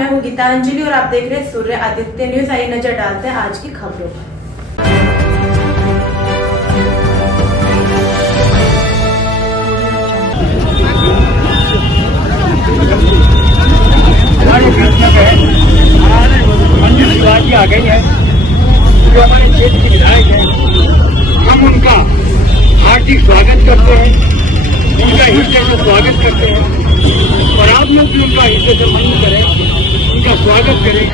मैं हूँ गीतांजलि और आप देख रहे हैं सूर्य आदित्य न्यूज। आइए नजर डालते हैं आज की खबरों पर। मंजूर शिवाजी आ गई है, जो हमारे क्षेत्र के विधायक हैं। हम उनका हार्दिक स्वागत करते हैं, उनका हृदय से स्वागत करते हैं और आप लोग भी उनका हृदय से मन करें, उनका स्वागत करें।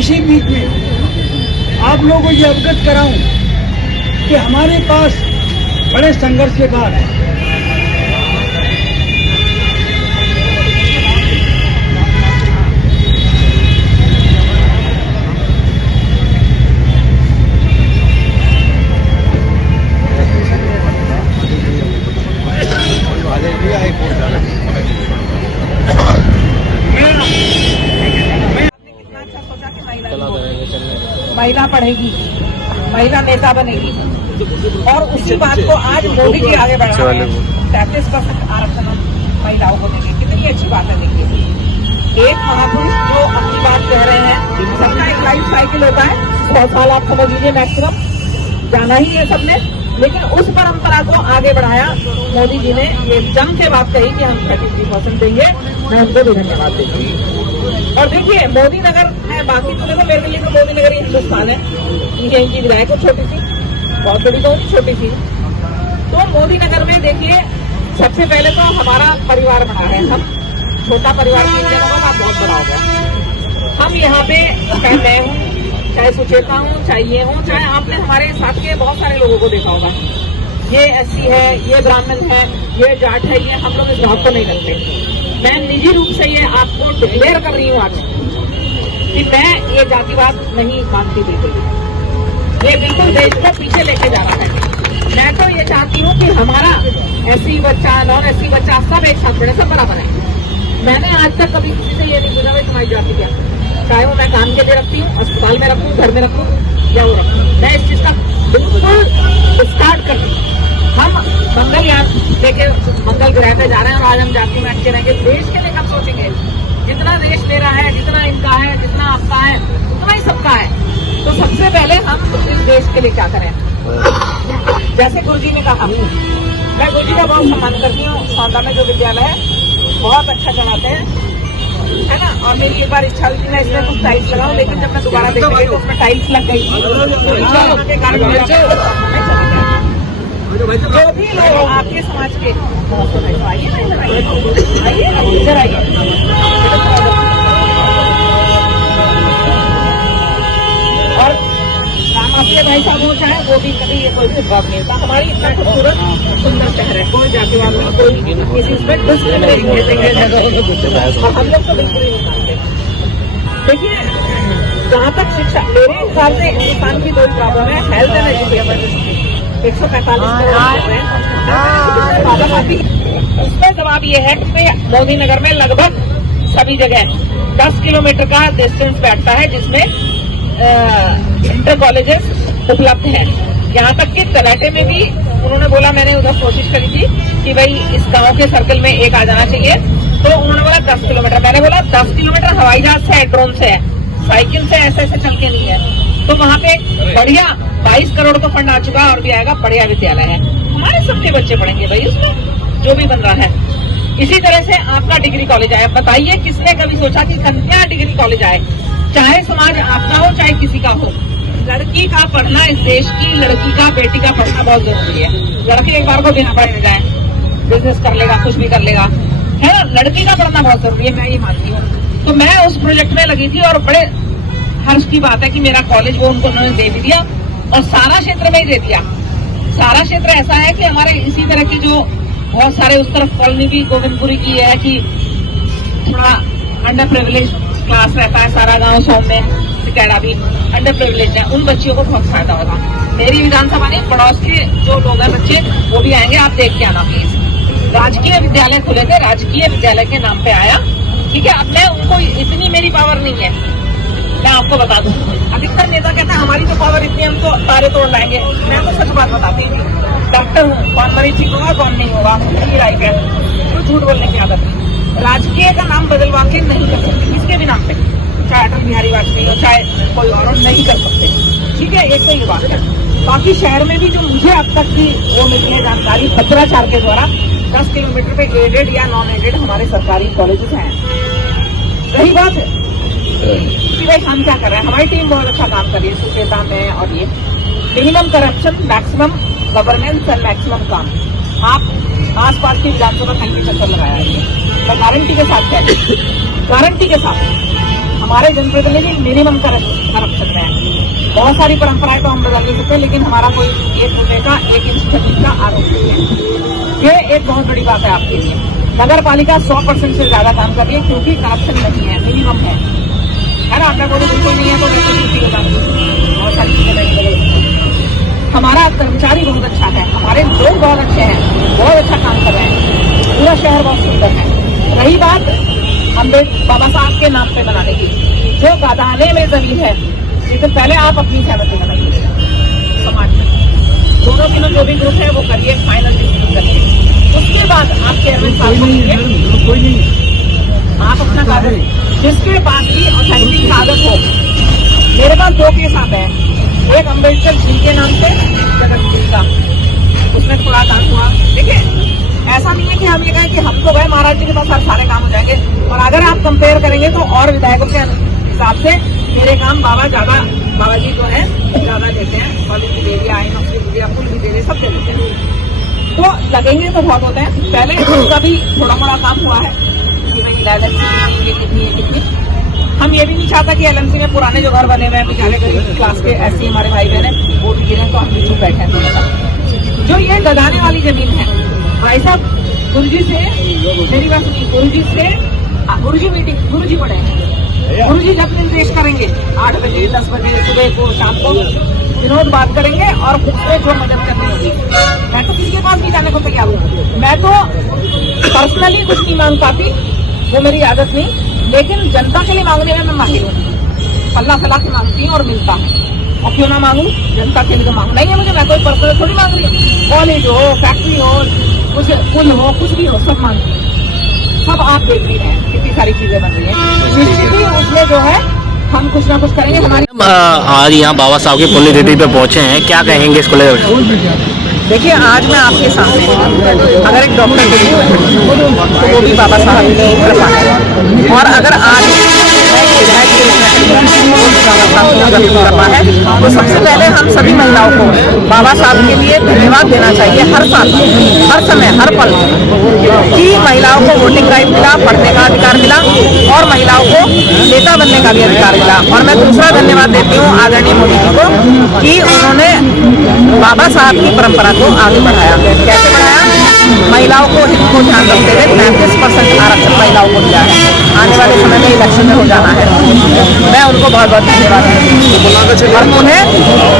इसी बीच में आप लोगों को ये अवगत कराऊं कि हमारे पास बड़े संघर्ष के बाद महिला पढ़ेगी, महिला नेता बनेगी और उसी बात को आज मोदी जी आगे बढ़ा रहे हैं। 33% आरक्षण महिलाओं को देंगे, कितनी अच्छी बात है। देखिए, एक महापुरुष जो अपनी बात कह रहे हैं, सबका एक लाइफ साइकिल होता है, 100 साल आप समझ लीजिए मैक्सिमम, जाना ही है सबने। लेकिन उस परंपरा को आगे बढ़ाया मोदी जी ने, ये जम के बात कही कि हम 33% देंगे। मैं उनको भी धन्यवाद देती हूँ। और देखिए, मोदी नगर है, बाकी तो देखो मेरे लिए तो मोदी नगर ही हिंदुस्तान है। यहीं की विधायक को छोटी थी, बहुत बड़ी तो छोटी थी। तो मोदी नगर में देखिए, सबसे पहले तो हमारा परिवार बना है। हम छोटा परिवार 3 जनों का बहुत बड़ा हो गया। हम यहाँ पे, चाहे मैं हूँ, चाहे सुचेता हूँ, चाहे ये हूँ, चाहे आपने हमारे साथ के बहुत सारे लोगों को देखा होगा। ये एससी है, ये ब्राह्मण है, ये जाट है, ये हम लोग इस बात को नहीं करते। मैं निजी रूप से ये आपको डिक्लेयर कर रही हूँ आज कि मैं ये जातिवाद नहीं मानती। बिल्कुल ये बिल्कुल देश को पीछे लेके जा रहा है। मैं तो ये चाहती हूँ कि हमारा एससी बच्चा, नॉन एससी बच्चा सब एक साथ बने, सब बराबर है। मैंने आज तक कभी किसी से ये नहीं पूछा भाई तुम्हारी जाति क्या, चाहे वो मैं काम के लिए रखती हूँ, अस्पताल में रखूँ, घर में रखूँ या वो रखूँ। मैं इस चीज का बिल्कुल स्टार्ट कर दी। हम मंगलयान लेके मंगल ग्रह पे जा रहे हैं और आज हम जाति में अटके रहेंगे। देश के लिए हम सोचेंगे, जितना देश मेरा है, जितना इनका है, जितना आपका है, उतना ही सबका है। तो सबसे पहले हम इस देश के लिए क्या करें। जैसे गुरुजी ने कहा, मैं गुरुजी का बहुत सम्मान करती हूँ। सौंदा में जो विद्यालय है बहुत अच्छा चलाते हैं, है ना। और मेरी एक बार इच्छा हुई थी मैं इसमें कुछ टाइल्स लगाऊं, लेकिन जब मैं दोबारा देखने गई तो उसमें टाइल्स लग गई। जो भी लोग आपके समाज के, आइए ना इधर, आइए इधर आइए। और रामाप्रिय भाई साहब हो, चाहे वो भी कभी ये कोई भेदभाव नहीं होता। हमारी इतना खूबसूरत सुंदर शहर है, कोई जातिवाद में, कोई किसी उसमें डिस्क्रिमिनेट नहीं है। हम लोग तो बिल्कुल ही नहीं मानते। देखिए, जहाँ तक शिक्षा, मेरे हिसाब से हिंदुस्तान की 2 प्रॉब्लम है, हेल्थ एंड एजुकेशन। 145 उसका जवाब ये है कि मोदी नगर में लगभग सभी जगह 10 किलोमीटर का डिस्टेंस बैठता है, जिसमें इंटर कॉलेजेस उपलब्ध हैं। यहाँ तक कि तलाटे में भी उन्होंने बोला, मैंने उधर कोशिश करी थी कि भाई इस गांव के सर्कल में एक आ जाना चाहिए, तो उन्होंने बोला 10 किलोमीटर। मैंने बोला 10 किलोमीटर हवाई जहाज से है, ड्रोन से है, साइकिल से ऐसे चल के नहीं है। तो वहाँ पे बढ़िया 22 करोड़ का फंड आ चुका है और भी आएगा, बढ़िया विद्यालय है, हमारे सबके बच्चे पढ़ेंगे भाई उसमें, जो भी बन रहा है। इसी तरह से आपका डिग्री कॉलेज आया। बताइए, किसने कभी सोचा कि कन्या डिग्री कॉलेज आए। चाहे समाज आपका हो, चाहे किसी का हो, लड़की का पढ़ना इस देश की, लड़की का, बेटी का पढ़ना बहुत जरूरी है। लड़के एक बार को बिना पढ़े जाए, बिजनेस कर लेगा, कुछ भी कर लेगा, है ना। लड़की का पढ़ना बहुत जरूरी है, मैं ये मानती हूँ। तो मैं उस प्रोजेक्ट में लगी थी और बड़े हर्ष की बात है कि मेरा कॉलेज वो उनको उन्होंने दे भी दिया और सारा क्षेत्र में ही दे दिया। सारा क्षेत्र ऐसा है कि हमारे इसी तरह की जो बहुत सारे उस तरफ कॉलोनी भी गोविंदपुरी की है कि थोड़ा अंडर प्रिविलेज क्लास रहता है, सारा गांव सौम्य सिकेड़ा भी अंडर प्रिविलेज है, उन बच्चियों को बहुत फायदा होगा। मेरी विधानसभा नहीं, पड़ोस के जो लोग हैं बच्चे, वो भी आएंगे, आप देख के आना प्लीज। राजकीय विद्यालय खुले थे, राजकीय विद्यालय के नाम पे आया, ठीक है। अब मैं उनको, इतनी मेरी पावर नहीं है, मैं आपको बता दूं। अधिकतर नेता कहते हैं हमारी तो पावर इतनी, हम तो तारे तोड़ लाएंगे। मैं तो सच बात बताती हूँ, डॉक्टर हूँ, कौन मरीज ठीक होगा कौन नहीं होगा, मेरी राइट है, तो झूठ बोलने की आदत नहीं। राजकीय का नाम बदलवा के नहीं कर सकते, किसके भी नाम पे, चाहे अटल बिहारी वाजपेयी हो चाहे कोई और, नहीं कर सकते। ठीक है, एक तो ये बात है। बाकी शहर में भी जो मुझे अब तक की वो मिली है जानकारी पत्राचार के द्वारा, 10 किलोमीटर पे एडेड या नॉन एडेड हमारे सरकारी कॉलेजेस हैं। रही बात कि भाई हम क्या कर रहे हैं, हमारी टीम बहुत अच्छा काम कर रही है सुपेता में, और ये minimum corruption, maximum governance and maximum काम। आप आसपास की विधानसभा खंड के चक्कर लगाया है, मैं गारंटी के साथ कहती हूँ, गारंटी के साथ हमारे जनप्रतिनिधि मिनिमम करप्शन में है। बहुत सारी परंपराएं तो हम बदल नहीं सकते, लेकिन हमारा कोई 1 रुपए का 1 इंच जमीन का आरोप नहीं है। ये एक बहुत बड़ी बात है आपके लिए। नगर पालिका 100% से ज्यादा काम कर रही है, क्योंकि करप्शन नहीं है, मिनिमम है ना। आपका कोई बिल्कुल नहीं है तो बहुत सारी चीजें। हमारा कर्मचारी बहुत अच्छा है, हमारे लोग बहुत अच्छे हैं, बहुत अच्छा काम कर रहे हैं, पूरा शहर बहुत सुंदर है। रही बात अम्बेडकर बाबा साहब के नाम पे बनाने की, जो गदाने में जमीन है, लेकिन पहले आप अपनी सहमति बनाइए समाज में, दोनों तीनों जो भी ग्रुप है वो करिए, फाइनल डिसीजन करिए, उसके बाद आप चेयरमैन साहब को दीजिए, आप अपना कागज, जिसके पास भी ऑथेंटिक कागज हो। मेरे पास 2 केस आते हैं, एक अम्बेडकर जी के नाम से जगत सिंह का, उसमें थोड़ा काम हुआ। देखिए, ऐसा नहीं है कि हम ये कहें कि हम तो गए महाराज जी के पास सारे काम हो जाएंगे, और अगर आप कंपेयर करेंगे तो और विधायकों के हिसाब से मेरे काम बाबा जी जो है ज्यादा देते हैं, कॉलेज भी दे दिया, आईनॉक्स भी दे दिया, पुल भी दे दिया, सब दे देते हैं, तो लगेंगे तो बहुत होते हैं। पहले उसका भी थोड़ा मोड़ा काम हुआ है कि भाई LMC कितनी। हम ये भी नहीं चाहता कि LMC में पुराने जो घर बने हुए हैं बेचारे गरीब क्लास के ऐसे हमारे भाई बहन है वो भी गिरे, तो हम भी चुप बैठे हैं। जो ये गदाने वाली जमीन है, भाई साहब गुरुजी से मेरी बात सुनिए, गुरुजी से गुरुजी मीटिंग, गुरुजी पढ़े, गुरुजी जब निर्देश करेंगे 8 बजे 10 बजे सुबह को शाम को विनोद बात करेंगे, और उसमें जो मदद करनी होगी। मैं तो किसी के पास नहीं जाने को तैयार हूँ, मैं तो पर्सनली कुछ नहीं मांग पाती, वो मेरी आदत नहीं, लेकिन जनता के लिए मांगने में मैं माहिर हूँ। अल्लाह सलाह की मांगती हूँ और मिलता है, और क्यों ना मांगू, जनता के लिए तो मांगना ही है मुझे। मैं कोई पर्सनल थोड़ी मांग रही हूँ, कॉलेज हो, फैक्ट्री हो, कुछ पुल हो, कुछ भी हो, सब मांग रही हूँ। सब आप देख रही हैं कितनी सारी चीजें बन रही हैं, निश्चित ही उसमें जो है हम कुछ ना कुछ करेंगे। हमारी आज यहाँ बाबा साहब की पुण्यतिथि पे पहुँचे हैं, क्या कहेंगे इसको लेकर? देखिए, आज मैं आपके सामने अगर एक डॉक्टर के लिए तो वो भी बाबा साहब की कृपा है, और अगर आज करना है तो सबसे पहले हम सभी महिलाओं को बाबा साहब के लिए धन्यवाद देना चाहिए, हर साल, हर समय, हर पल, कि महिलाओं को वोटिंग राइट मिला, पढ़ने का अधिकार मिला, और महिलाओं को नेता बनने का भी अधिकार मिला। और मैं दूसरा धन्यवाद देती हूँ आदरणीय मोदी जी को कि उन्होंने बाबा साहब की परंपरा को आगे बढ़ाया। कैसे बढ़ाया? महिलाओं को हित को ध्यान रखते हुए 35% आरक्षण महिलाओं को दिया है। आने वाले समय में इलेक्शन में हो जाना है, मैं उनको बहुत बहुत धन्यवाद देती हूँ, और उन्हें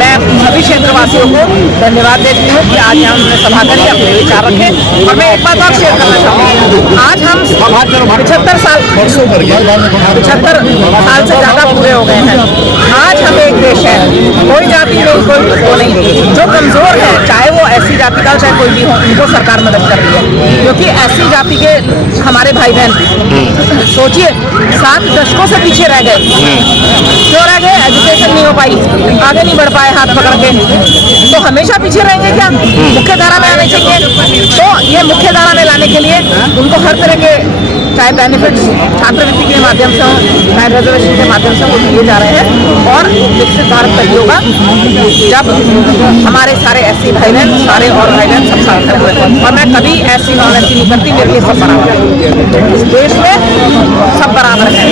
मैं सभी क्षेत्रवासियों को धन्यवाद देती हूँ कि आज यहाँ उन्होंने सभा करी, अपने विचार रखे। और मैं एक बात और शेयर करना चाहूँगी, आज हम 75 साल से ज्यादा पूरे हो गए हैं। आज हम एक देश है, कोई जाति नहीं, कोई वो नहीं, जो कमजोर है, चाहे वो ऐसी जाति का चाहे कोई भी हो, उनको सरकार मदद कर रही है। क्योंकि ऐसी जाति के हमारे भाई बहन सोचिए 7 दशकों से पीछे रह गए, क्यों रह गए? एजुकेशन नहीं हो पाई, आगे नहीं बढ़ पाए हाथ पकड़ के, तो हमेशा पीछे रहेंगे क्या? मुख्य धारा में आने चाहिए। तो ये मुख्य धारा में लाने के लिए उनको हर तरह के चाहे बेनिफिट्स छात्रवृत्ति के माध्यम से हो, चाहे रिजर्वेशन के माध्यम से वो दिए जा रहे हैं। और विकसित भारत तभी होगा जब हमारे सारे SC भाई बहन, सारे और भाई बहन सब साथ खड़े हुए। और मैं कभी ऐसी नॉन ऐसी नहीं करती, मेरे लिए सब बराबर है। इस देश में सब बराबर है,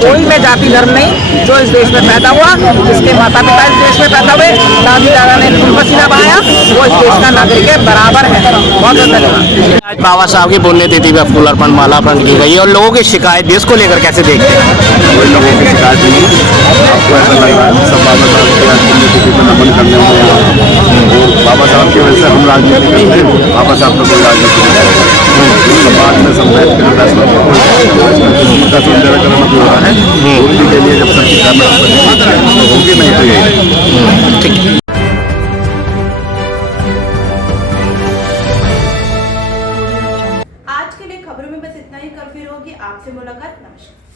कोई में जाति धर्म नहीं। जो इस देश में पैदा हुआ, जिसके माता पिता इस देश में पैदा हुए, दादी दादा ने खून पसीना बहाया, वो इस देश का नागरिक है, बराबर है। बहुत बहुत धन्यवाद। आज बाबा साहब की पुण्यतिथि पे फूल अर्पण, माला अर्पण की गई, और लोगों की शिकायत भी इसको लेकर कैसे देखते हैं? कोई लोगों की शिकायत नहीं, आपको ऐसा लग रहा है सब बाबा साहब के आज पुण्यतिथि पर नमन करने वाले हैं, और बाबा साहब की वजह से हम राजनीति करते हैं। बाबा साहब का कोई राजनीति नहीं है, समाज में सब बैठ कर फैसला का सुंदरीकरण भी हो रहा है। उसी के लिए जब सरकार होगी नहीं तो यही ठीक है। आज के लिए खबरों में में बस इतना ही। कल फिर होगी आपसे मुलाकात। नमस्कार।